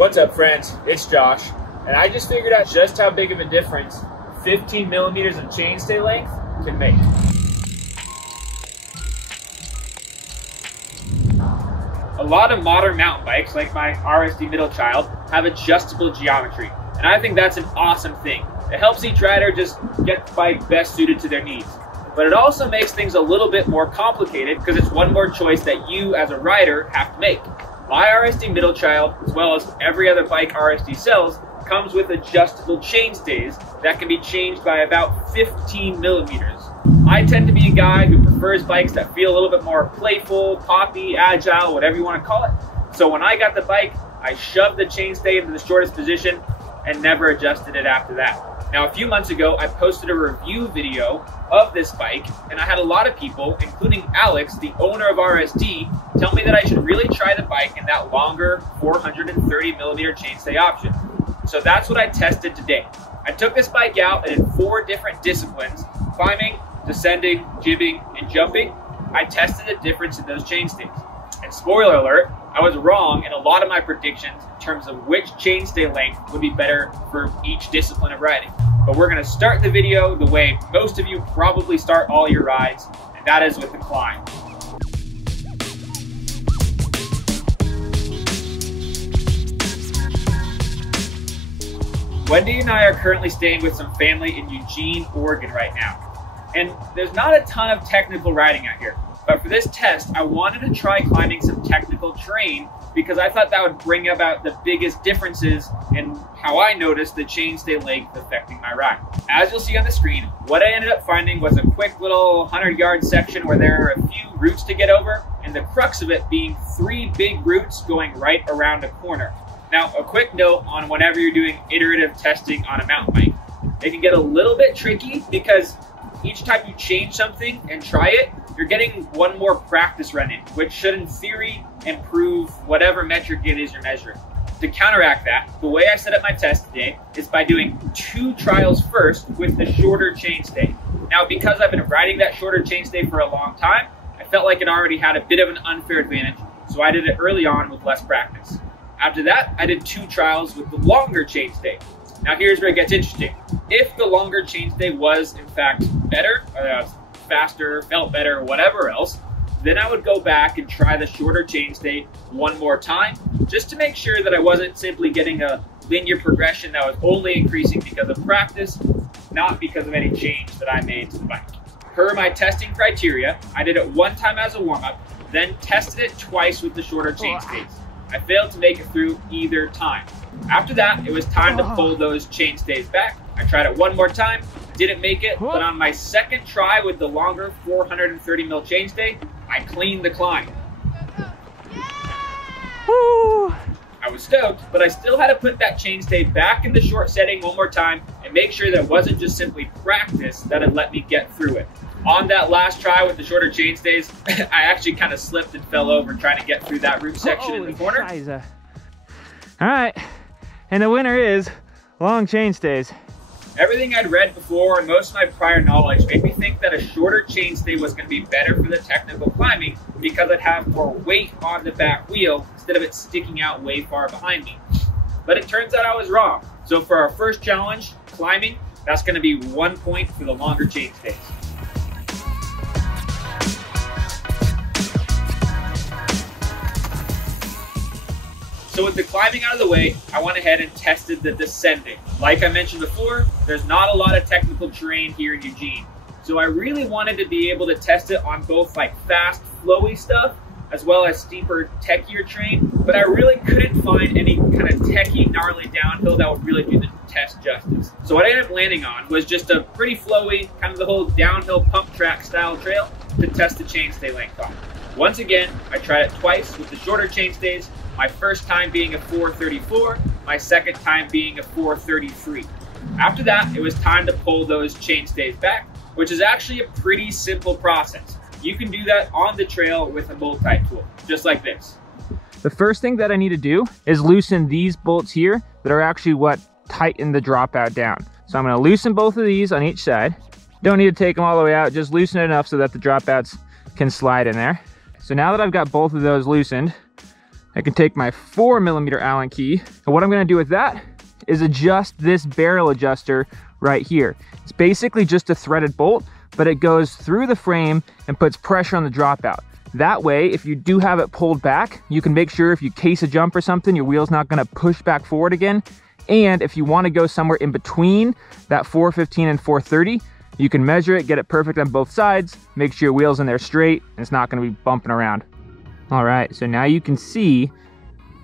What's up, friends? It's Josh, and I just figured out just how big of a difference 15 millimeters of chainstay length can make. A lot of modern mountain bikes, like my RSD Middlechild, have adjustable geometry, and I think that's an awesome thing. It helps each rider just get the bike best suited to their needs. But it also makes things a little bit more complicated because it's one more choice that you as a rider have to make. My RSD Middlechild, as well as every other bike RSD sells, comes with adjustable chainstays that can be changed by about 15 millimeters. I tend to be a guy who prefers bikes that feel a little bit more playful, poppy, agile, whatever you want to call it. So when I got the bike, I shoved the chainstay into the shortest position and never adjusted it after that. Now, a few months ago, I posted a review video of this bike, and I had a lot of people, including Alex, the owner of RSD, tell me that I should really try the bike in that longer 430 millimeter chainstay option. So that's what I tested today. I took this bike out and in 4 different disciplines: climbing, descending, jibbing, and jumping. I tested the difference in those chainstays. And spoiler alert, I was wrong in a lot of my predictions in terms of which chainstay length would be better for each discipline of riding. But we're going to start the video the way most of you probably start all your rides, and that is with the climb. Wendy and I are currently staying with some family in Eugene, Oregon right now. And there's not a ton of technical riding out here. But for this test, I wanted to try climbing some technical terrain because I thought that would bring about the biggest differences in how I noticed the chainstay length affecting my ride. As you'll see on the screen, what I ended up finding was a quick little 100-yard section where there are a few routes to get over, and the crux of it being 3 big routes going right around a corner. Now, a quick note on whenever you're doing iterative testing on a mountain bike. It can get a little bit tricky because each time you change something and try it, you're getting one more practice run in, which should in theory improve whatever metric it is you're measuring. To counteract that, the way I set up my test today is by doing 2 trials first with the shorter chainstay. Now, because I've been riding that shorter chainstay for a long time, I felt like it already had a bit of an unfair advantage, so I did it early on with less practice. After that, I did 2 trials with the longer chainstay. Now here's where it gets interesting. If the longer chainstay was in fact better, faster, felt better, whatever else, then I would go back and try the shorter chainstay one more time, just to make sure that I wasn't simply getting a linear progression that was only increasing because of practice, not because of any change that I made to the bike. Per my testing criteria, I did it 1 time as a warm-up, then tested it twice with the shorter chainstays. I failed to make it through either time. After that, it was time to pull those chainstays back. I tried it 1 more time, didn't make it, but on my second try with the longer 430 mil chainstay, I cleaned the climb. Woo! I was stoked, but I still had to put that chainstay back in the short setting 1 more time and make sure that it wasn't just simply practice that had let me get through it. On that last try with the shorter chainstays, I actually kind of slipped and fell over trying to get through that root section in the corner. All right, and the winner is long chainstays. Everything I'd read before and most of my prior knowledge made me think that a shorter chainstay was going to be better for the technical climbing because I'd have more weight on the back wheel instead of it sticking out way far behind me. But it turns out I was wrong. So for our first challenge, climbing, that's going to be 1 point for the longer chainstays. So with the climbing out of the way, I went ahead and tested the descending. Like I mentioned before, there's not a lot of technical terrain here in Eugene. So I really wanted to be able to test it on both like fast, flowy stuff, as well as steeper, techier terrain. But I really couldn't find any kind of techie, gnarly downhill that would really do the test justice. So what I ended up landing on was just a pretty flowy, kind of the whole downhill pump track style trail to test the chainstay length on. Once again, I tried it twice with the shorter chainstays, my first time being a 434, my second time being a 433. After that, it was time to pull those chainstays back, which is actually a pretty simple process. You can do that on the trail with a multi-tool, just like this. The first thing that I need to do is loosen these bolts here that are actually what tighten the dropout down. So I'm going to loosen both of these on each side. Don't need to take them all the way out, just loosen it enough so that the dropouts can slide in there. So now that I've got both of those loosened, I can take my 4mm Allen key, and what I'm gonna do with that is adjust this barrel adjuster right here. It's basically just a threaded bolt, but it goes through the frame and puts pressure on the dropout. That way, if you do have it pulled back, you can make sure if you case a jump or something, your wheel's not gonna push back forward again. And if you wanna go somewhere in between that 415 and 430, you can measure it, get it perfect on both sides, make sure your wheel's in there straight, and it's not gonna be bumping around. All right, so now you can see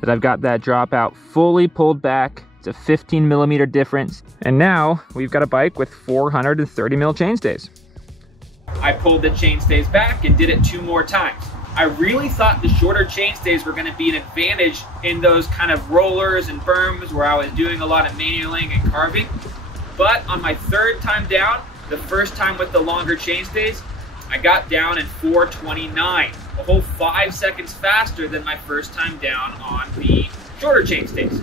that I've got that dropout fully pulled back. It's a 15mm difference. And now we've got a bike with 430mm chainstays. I pulled the chainstays back and did it 2 more times. I really thought the shorter chainstays were going to be an advantage in those kind of rollers and berms where I was doing a lot of manualing and carving. But on my 3rd time down, the first time with the longer chainstays, I got down in 429, a whole 5 seconds faster than my first time down on the shorter chainstays.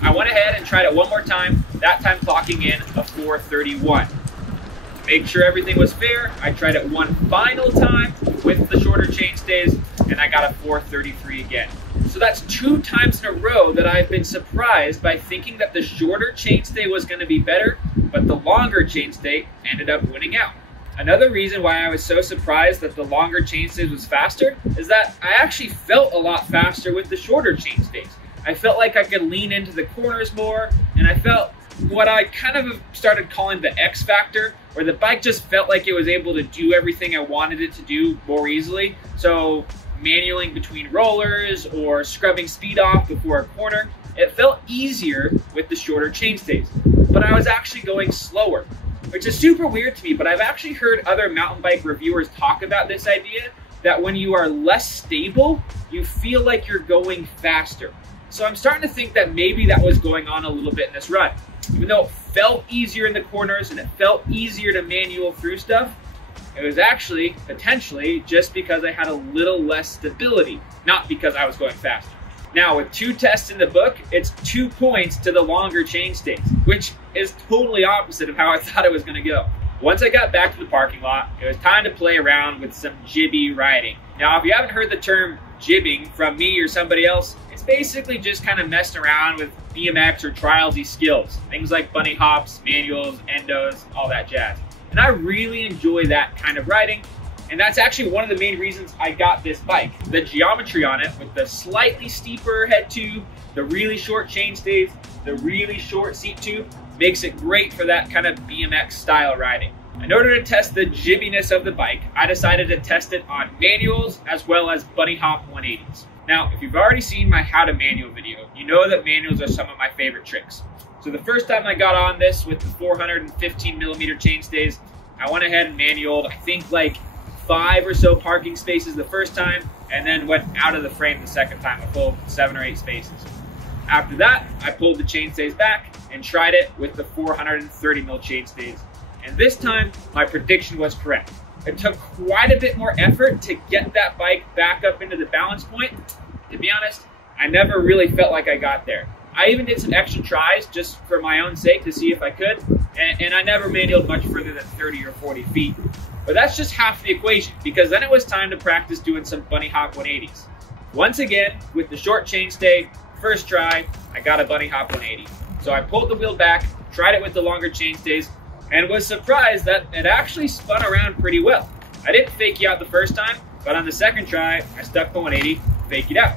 I went ahead and tried it 1 more time, that time clocking in a 431. To make sure everything was fair, I tried it 1 final time with the shorter chainstays, and I got a 433 again. So that's 2 times in a row that I've been surprised by thinking that the shorter chainstay was going to be better, but the longer chainstay ended up winning out. Another reason why I was so surprised that the longer chainstays was faster is that I actually felt a lot faster with the shorter chainstays. I felt like I could lean into the corners more, and I felt what I kind of started calling the X factor, where the bike just felt like it was able to do everything I wanted it to do more easily. So manualing between rollers or scrubbing speed off before a corner, it felt easier with the shorter chainstays, but I was actually going slower, which is super weird to me. But I've actually heard other mountain bike reviewers talk about this idea that when you are less stable, you feel like you're going faster. So I'm starting to think that maybe that was going on a little bit in this run. Even though it felt easier in the corners and it felt easier to manual through stuff, it was actually potentially just because I had a little less stability, not because I was going faster. Now with 2 tests in the book, it's 2 points to the longer chainstays, which is totally opposite of how I thought it was gonna go. Once I got back to the parking lot, it was time to play around with some jibby riding. Now, if you haven't heard the term jibbing from me or somebody else, it's basically just kind of messing around with BMX or trialsy skills. Things like bunny hops, manuals, endos, all that jazz. And I really enjoy that kind of riding. And that's actually one of the main reasons I got this bike. The geometry on it with the slightly steeper head tube, the really short chainstays, the really short seat tube, makes it great for that kind of BMX style riding. In order to test the jibbiness of the bike, I decided to test it on manuals as well as bunny hop 180s. Now, if you've already seen my how to manual video, you know that manuals are some of my favorite tricks. So the first time I got on this with the 415mm chainstays, I went ahead and manualed, I think like 5 or so parking spaces the first time, and then went out of the frame the second time, a full 7 or 8 spaces. After that, I pulled the chainstays back and tried it with the 430mm chainstays. And this time, my prediction was correct. It took quite a bit more effort to get that bike back up into the balance point. To be honest, I never really felt like I got there. I even did some extra tries just for my own sake to see if I could, and I never manualed much further than 30 or 40 feet. But that's just half the equation, because then it was time to practice doing some bunny hop 180s. Once again, with the short chainstay, first try, I got a bunny hop 180. So I pulled the wheel back, tried it with the longer chainstays, and was surprised that it actually spun around pretty well. I didn't fake you out the first time, but on the second try, I stuck the 180, faked it out.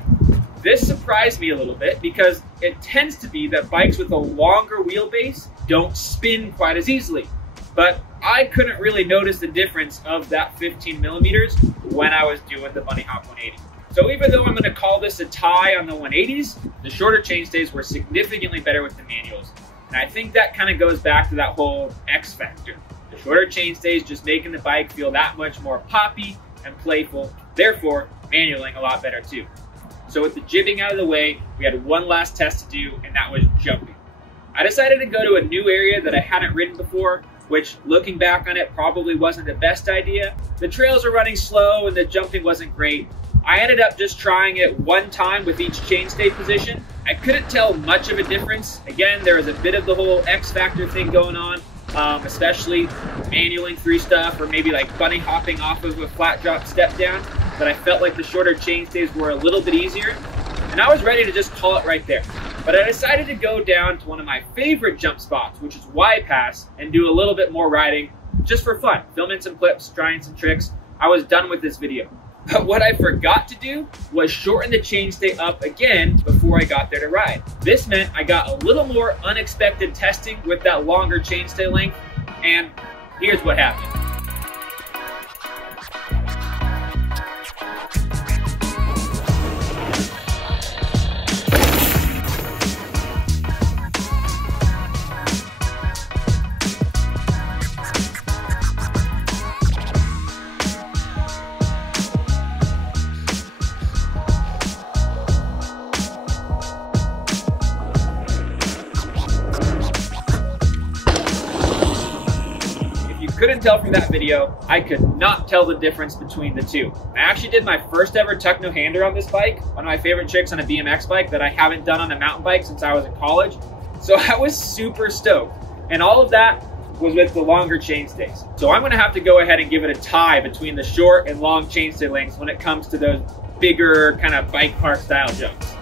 This surprised me a little bit because it tends to be that bikes with a longer wheelbase don't spin quite as easily. But I couldn't really notice the difference of that 15mm when I was doing the bunny hop 180. So even though I'm gonna call this a tie on the 180s, the shorter chainstays were significantly better with the manuals. And I think that kind of goes back to that whole X factor. The shorter chainstays just making the bike feel that much more poppy and playful, therefore manualing a lot better too. So with the jibbing out of the way, we had one last test to do, and that was jumping. I decided to go to a new area that I hadn't ridden before, which looking back on it probably wasn't the best idea. The trails were running slow and the jumping wasn't great. I ended up just trying it 1 time with each chainstay position. I couldn't tell much of a difference. Again, there was a bit of the whole X factor thing going on, especially manualing through stuff or maybe like bunny hopping off of a flat drop step down. But I felt like the shorter chainstays were a little bit easier. and I was ready to just call it right there. But I decided to go down to one of my favorite jump spots, which is Y Pass, and do a little bit more riding just for fun, filming some clips, trying some tricks. I was done with this video. But what I forgot to do was shorten the chainstay up again before I got there to ride. This meant I got a little more unexpected testing with that longer chainstay length, and here's what happened. Couldn't tell from that video, I could not tell the difference between the two. I actually did my first ever tuck no hander on this bike, one of my favorite tricks on a BMX bike that I haven't done on a mountain bike since I was in college. So I was super stoked. And all of that was with the longer chainstays. So I'm gonna have to go ahead and give it a tie between the short and long chainstay lengths when it comes to those bigger kind of bike park style jumps.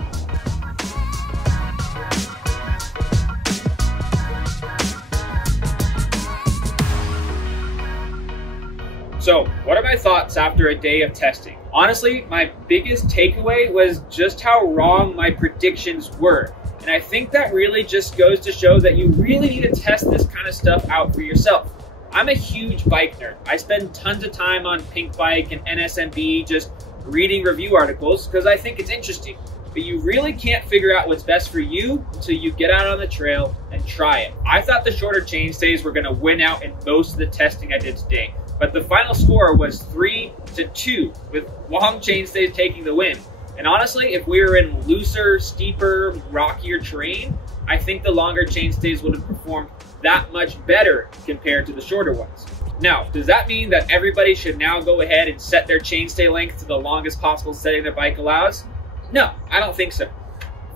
So, what are my thoughts after a day of testing? Honestly, my biggest takeaway was just how wrong my predictions were. And I think that really just goes to show that you really need to test this kind of stuff out for yourself. I'm a huge bike nerd. I spend tons of time on Pink Bike and NSMB just reading review articles because I think it's interesting. But you really can't figure out what's best for you until you get out on the trail and try it. I thought the shorter chainstays were gonna win out in most of the testing I did today. But the final score was 3-2, with long chainstays taking the win. And honestly, if we were in looser, steeper, rockier terrain, I think the longer chainstays would have performed that much better compared to the shorter ones. Now, does that mean that everybody should now go ahead and set their chainstay length to the longest possible setting their bike allows? No, I don't think so.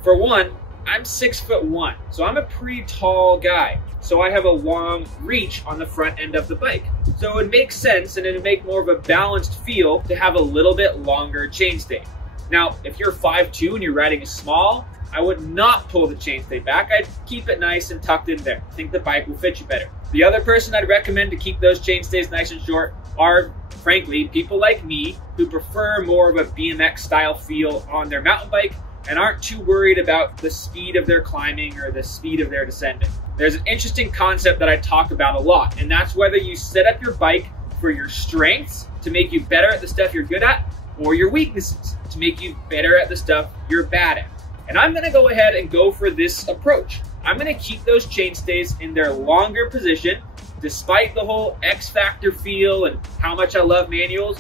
For one, I'm 6'1", so I'm a pretty tall guy. So I have a long reach on the front end of the bike. So it would make sense and it would make more of a balanced feel to have a little bit longer chainstay. Now, if you're 5'2" and you're riding a small, I would not pull the chainstay back. I'd keep it nice and tucked in there. I think the bike will fit you better. The other person I'd recommend to keep those chainstays nice and short are, frankly, people like me who prefer more of a BMX style feel on their mountain bike and aren't too worried about the speed of their climbing or the speed of their descending. There's an interesting concept that I talk about a lot, and that's whether you set up your bike for your strengths to make you better at the stuff you're good at, or your weaknesses to make you better at the stuff you're bad at. And I'm gonna go ahead and go for this approach. I'm gonna keep those chainstays in their longer position, despite the whole X Factor feel and how much I love manuals,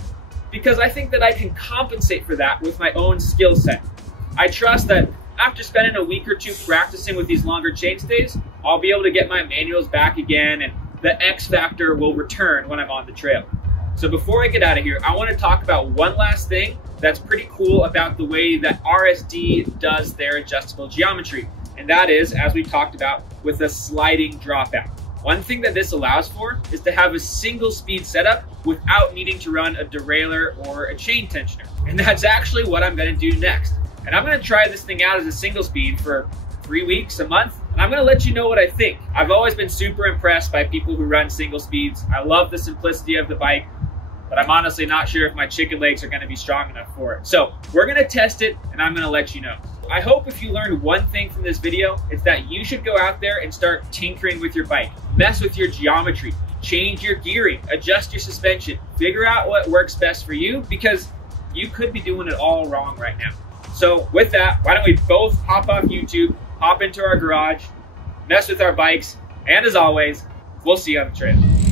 because I think that I can compensate for that with my own skill set. I trust that after spending a week or two practicing with these longer chainstays, I'll be able to get my manuals back again and the X Factor will return when I'm on the trail. So before I get out of here, I want to talk about one last thing that's pretty cool about the way that RSD does their adjustable geometry. And that is, as we talked about, with a sliding dropout. One thing that this allows for is to have a single speed setup without needing to run a derailleur or a chain tensioner. And that's actually what I'm going to do next. And I'm going to try this thing out as a single speed for 3 weeks, a month, and I'm going to let you know what I think. I've always been super impressed by people who run single speeds. I love the simplicity of the bike, but I'm honestly not sure if my chicken legs are going to be strong enough for it. So we're going to test it, and I'm going to let you know. I hope if you learned one thing from this video, it's that you should go out there and start tinkering with your bike. Mess with your geometry, change your gearing, adjust your suspension, figure out what works best for you, because you could be doing it all wrong right now. So with that, why don't we both hop off YouTube, hop into our garage, mess with our bikes, and as always, we'll see you on the trail.